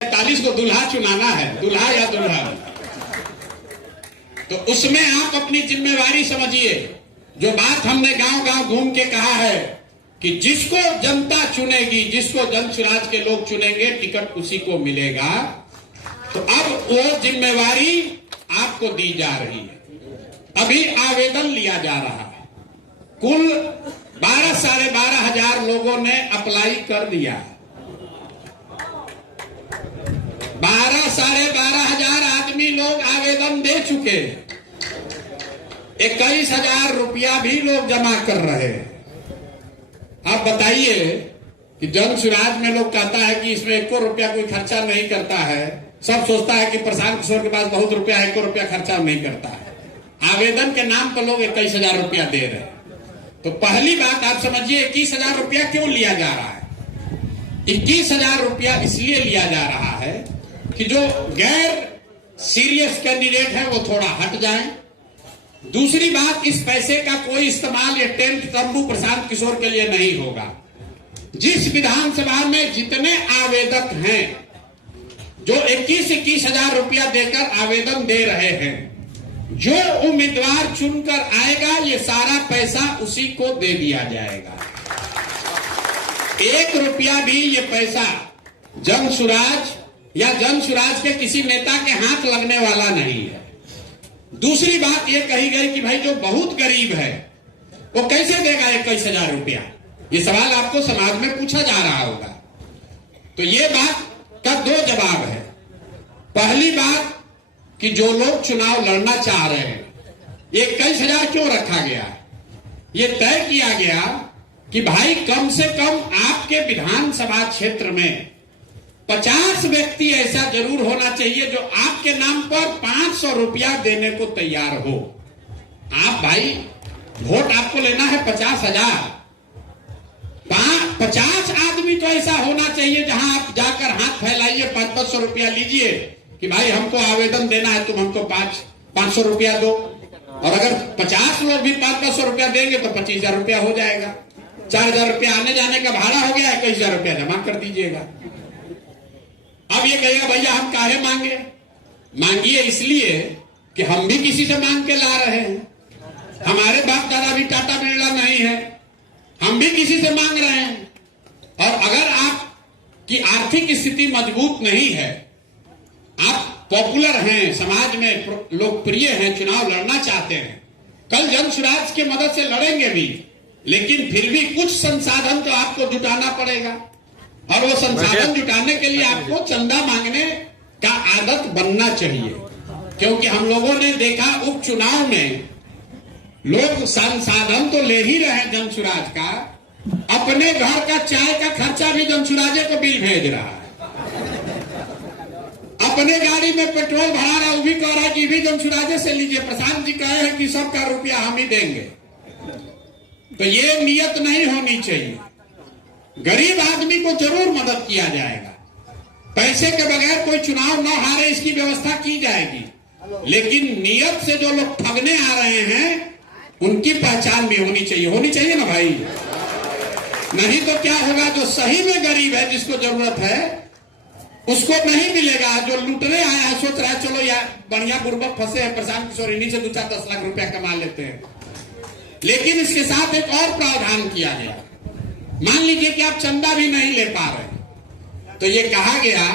40 को दूल्हा चुनाना है, दूल्हा या दुल्हन, तो उसमें आप अपनी जिम्मेवारी समझिए। जो बात हमने गांव गांव घूम के कहा है कि जिसको जनता चुनेगी, जिसको जनसुराज के लोग चुनेंगे, टिकट उसी को मिलेगा। तो अब वो जिम्मेवारी आपको दी जा रही है। अभी आवेदन लिया जा रहा है। कुल 12,500 लोगों ने अप्लाई कर दिया है। 12,500 आदमी लोग आवेदन दे चुके हैं। 21,000 रुपया भी लोग जमा कर रहे हैं। आप बताइए कि जनसुराज में लोग कहता है कि इसमें 1 रुपया कोई खर्चा नहीं करता है। सब सोचता है कि प्रशांत किशोर के पास बहुत रुपया है, 1 रुपया खर्चा नहीं करता है। आवेदन के नाम पर लोग 21,000 रुपया दे रहे हैं। तो पहली बात आप समझिए, 21,000 रुपया क्यों लिया जा रहा है? 21,000 रुपया इसलिए लिया जा रहा है कि जो गैर सीरियस कैंडिडेट है वो थोड़ा हट जाए। दूसरी बात, इस पैसे का कोई इस्तेमाल ये टेंट तंबू प्रशांत किशोर के लिए नहीं होगा। जिस विधानसभा में जितने आवेदक हैं, जो 21,000 रुपया देकर आवेदन दे रहे हैं, जो उम्मीदवार चुनकर आएगा, ये सारा पैसा उसी को दे दिया जाएगा। 1 रुपया भी ये पैसा जनसुराज या जनसुराज के किसी नेता के हाथ लगने वाला नहीं है। दूसरी बात ये कही गई कि भाई जो बहुत गरीब है वो कैसे देगा 21,000 रुपया? ये सवाल आपको समाज में पूछा जा रहा होगा। तो ये बात का 2 जवाब है। पहली बात कि जो लोग चुनाव लड़ना चाह रहे हैं, 21,000 क्यों रखा गया? ये तय किया गया कि भाई कम से कम आपके विधानसभा क्षेत्र में 50 व्यक्ति ऐसा जरूर होना चाहिए जो आपके नाम पर 500 रुपया देने को तैयार हो। आप भाई वोट आपको लेना है 50,000, 50 आदमी तो ऐसा होना चाहिए जहां आप जाकर हाथ फैलाइए, 500 रुपया लीजिए कि भाई हमको आवेदन देना है, तुम हमको 500 रुपया दो। और अगर 50 लोग भी 500 रुपया देंगे तो 25,000 रुपया हो जाएगा। 4,000 रुपया आने जाने का भाड़ा हो गया, 21,000 रुपया जमा कर दीजिएगा। अब ये कहेगा भैया हम काहे मांगे? मांगिए इसलिए कि हम भी किसी से मांग के ला रहे हैं। हमारे बाप दादा भी टाटा बिरला नहीं है, हम भी किसी से मांग रहे हैं। और अगर आपकी आर्थिक स्थिति मजबूत नहीं है, आप पॉपुलर हैं, समाज में लोकप्रिय हैं, चुनाव लड़ना चाहते हैं, कल जनसुराज की मदद से लड़ेंगे भी, लेकिन फिर भी कुछ संसाधन तो आपको जुटाना पड़ेगा। और वो संसाधन जुटाने के लिए आपको चंदा मांगने का आदत बनना चाहिए। क्योंकि हम लोगों ने देखा उपचुनाव में लोग संसाधन तो ले ही रहे हैं जनसुराज का, अपने घर का चाय का खर्चा भी जनसुराजे को बिल भेज रहा है, अपने गाड़ी में पेट्रोल भरा रहा, वो भी कह रहा है कि भी जनसुराजे से लीजिए, प्रशांत जी कहे हैं कि सबका रुपया हम ही देंगे। तो ये नियत नहीं होनी चाहिए। गरीब आदमी को जरूर मदद किया जाएगा, पैसे के बगैर कोई चुनाव न हारे इसकी व्यवस्था की जाएगी। लेकिन नियत से जो लोग ठगने आ रहे हैं उनकी पहचान भी होनी चाहिए ना भाई। नहीं तो क्या होगा, जो सही में गरीब है, जिसको जरूरत है, उसको नहीं मिलेगा। जो लूटने आया है, सोच रहा है चलो यार बढ़िया बुर्बक फंसे हैं प्रशांत किशोर, इन्हीं से 2-4-10 लाख रुपया कमा लेते हैं। लेकिन इसके साथ एक और प्रावधान किया गया। मान लीजिए कि आप चंदा भी नहीं ले पा रहे, तो ये कहा गया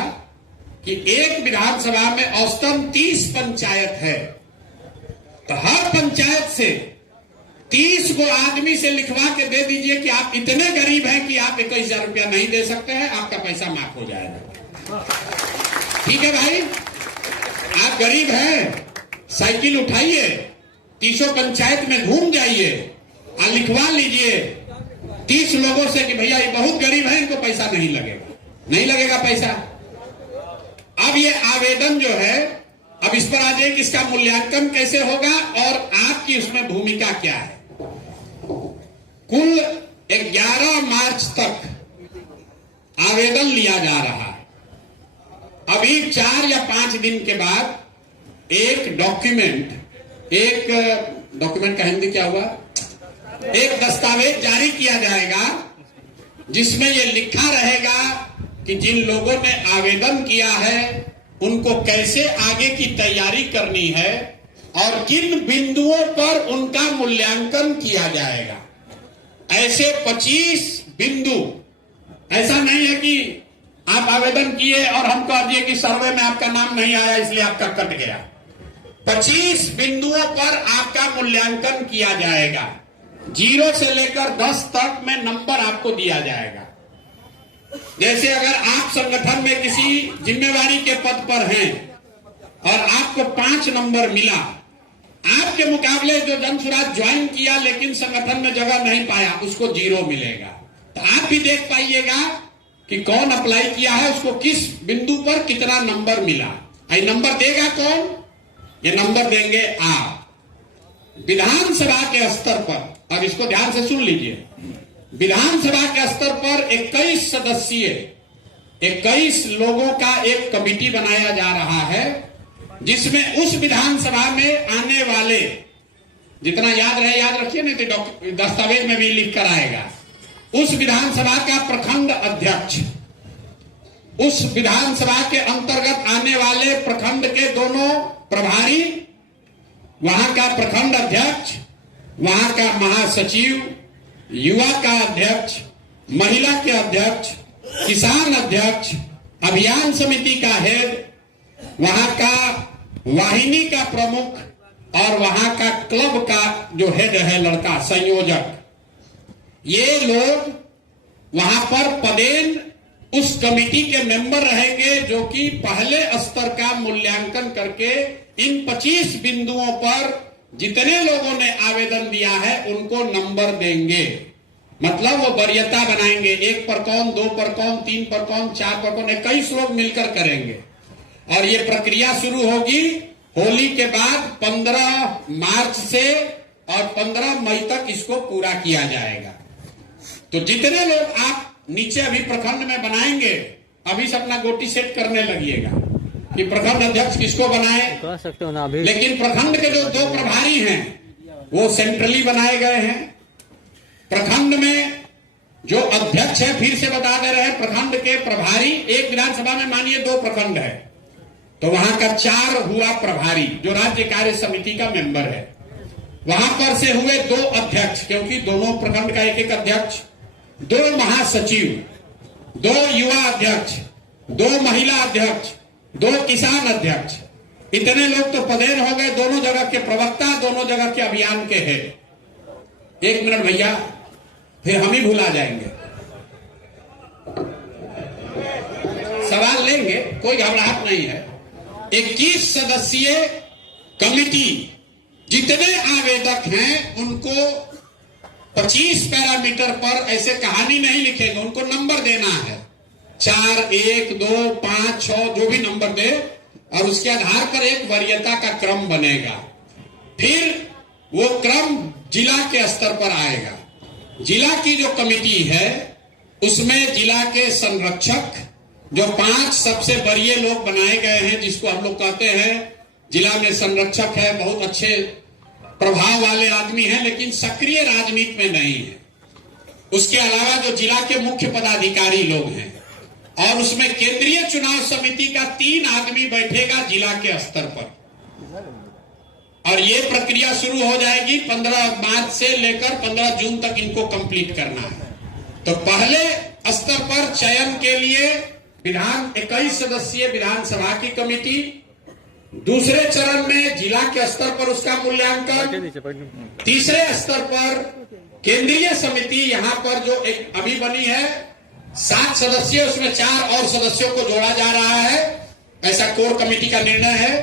कि एक विधानसभा में औसतन 30 पंचायत है, तो हर पंचायत से 30 को आदमी से लिखवा के दे दीजिए कि आप इतने गरीब हैं कि आप 21,000 रुपया नहीं दे सकते हैं, आपका पैसा माफ हो जाएगा। ठीक है भाई, आप गरीब हैं, साइकिल उठाइए, 30 पंचायत में घूम जाइए और लिखवा लीजिए 30 लोगों से कि भैया ये बहुत गरीब है, इनको पैसा नहीं लगेगा पैसा। अब ये आवेदन जो है, अब इस पर आ जाए कि इसका मूल्यांकन कैसे होगा और आपकी उसमें भूमिका क्या है। कुल 11 मार्च तक आवेदन लिया जा रहा है। अभी 4 या 5 दिन के बाद एक डॉक्यूमेंट का हिंदी क्या हुआ, एक दस्तावेज जारी किया जाएगा जिसमें यह लिखा रहेगा कि जिन लोगों ने आवेदन किया है उनको कैसे आगे की तैयारी करनी है और किन बिंदुओं पर उनका मूल्यांकन किया जाएगा। ऐसे 25 बिंदु, ऐसा नहीं है कि आप आवेदन किए और हम कह दिए कि सर्वे में आपका नाम नहीं आया इसलिए आपका कट गया। 25 बिंदुओं पर आपका मूल्यांकन किया जाएगा। 0 से लेकर 10 तक में नंबर आपको दिया जाएगा। जैसे अगर आप संगठन में किसी जिम्मेवारी के पद पर हैं और आपको 5 नंबर मिला, आपके मुकाबले जो जनसुराज ज्वाइन किया लेकिन संगठन में जगह नहीं पाया उसको 0 मिलेगा। तो आप भी देख पाइएगा कि कौन अप्लाई किया है, उसको किस बिंदु पर कितना नंबर मिला। ये नंबर देगा कौन? ये नंबर देंगे आप। विधानसभा के स्तर पर, अब इसको ध्यान से सुन लीजिए, विधानसभा के स्तर पर 21 सदस्यीय 21 लोगों का एक कमेटी बनाया जा रहा है, जिसमें उस विधानसभा में आने वाले, जितना याद रहे याद रखिए, नहीं तो दस्तावेज में भी लिख कर आएगा, उस विधानसभा का प्रखंड अध्यक्ष, उस विधानसभा के अंतर्गत आने वाले प्रखंड के दोनों प्रभारी, वहां का प्रखंड अध्यक्ष, वहां का महासचिव, युवा का अध्यक्ष, महिला के अध्यक्ष, किसान अध्यक्ष, अभियान समिति का हेड, वहां का वाहिनी का प्रमुख और वहां का क्लब का जो हेड है लड़का, संयोजक, ये लोग वहां पर पदेन उस कमेटी के मेंबर रहेंगे, जो कि पहले स्तर का मूल्यांकन करके इन 25 बिंदुओं पर जितने लोगों ने आवेदन दिया है उनको नंबर देंगे। मतलब वो वरीयता बनाएंगे, 1 पर कौन, 2 पर कौन, 3 पर कौन, 4 पर कौन, 21 लोग मिलकर करेंगे। और ये प्रक्रिया शुरू होगी होली के बाद 15 मार्च से और 15 मई तक इसको पूरा किया जाएगा। तो जितने लोग आप नीचे अभी प्रखंड में बनाएंगे, अभी से अपना गोटी सेट करने लगिएगा कि प्रखंड अध्यक्ष किसको बनाए, कह सकते हो ना अभी। लेकिन प्रखंड के जो 2 प्रभारी हैं वो सेंट्रली बनाए गए हैं। प्रखंड में जो अध्यक्ष है, फिर से बता दे रहे हैं, प्रखंड के प्रभारी, एक विधानसभा में मानिए 2 प्रखंड है तो वहां का 4 हुआ प्रभारी जो राज्य कार्य समिति का मेंबर है। वहां पर से हुए 2 अध्यक्ष, क्योंकि दोनों प्रखंड का एक अध्यक्ष, 2 महासचिव, 2 युवा अध्यक्ष, 2 महिला अध्यक्ष, 2 किसान अध्यक्ष। इतने लोग तो पदेन हो गए, दोनों जगह के प्रवक्ता, दोनों जगह के अभियान के हेड। 1 मिनट भैया, फिर हम ही भुला जाएंगे। सवाल लेंगे, कोई घबराहट नहीं है। 21 सदस्यीय कमेटी, जितने आवेदक हैं उनको 25 पैरामीटर पर ऐसे कहानी नहीं लिखेंगे, उनको नंबर देना है। 4, 1, 2, 5, 6 जो भी नंबर दे, और उसके आधार पर एक वरीयता का क्रम बनेगा। फिर वो क्रम जिला के स्तर पर आएगा। जिला की जो कमेटी है उसमें जिला के संरक्षक, जो 5 सबसे बड़े लोग बनाए गए हैं, जिसको हम लोग कहते हैं जिला में संरक्षक है, बहुत अच्छे प्रभाव वाले आदमी हैं लेकिन सक्रिय राजनीति में नहीं है। उसके अलावा जो जिला के मुख्य पदाधिकारी लोग हैं, और उसमें केंद्रीय चुनाव समिति का 3 आदमी बैठेगा जिला के स्तर पर। और ये प्रक्रिया शुरू हो जाएगी 15 मार्च से लेकर 15 जून तक इनको कंप्लीट करना है। तो पहले स्तर पर चयन के लिए 21 सदस्यीय विधानसभा की कमेटी, दूसरे चरण में जिला के स्तर पर उसका मूल्यांकन, तीसरे स्तर पर केंद्रीय समिति, यहां पर जो एक अभी बनी है 7 सदस्य, उसमें 4 और सदस्यों को जोड़ा जा रहा है, ऐसा कोर कमेटी का निर्णय है।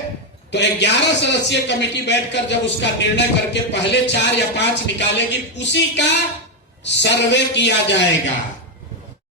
तो 11 सदस्यीय कमेटी बैठकर जब उसका निर्णय करके पहले 4 या 5 निकालेगी, उसी का सर्वे किया जाएगा।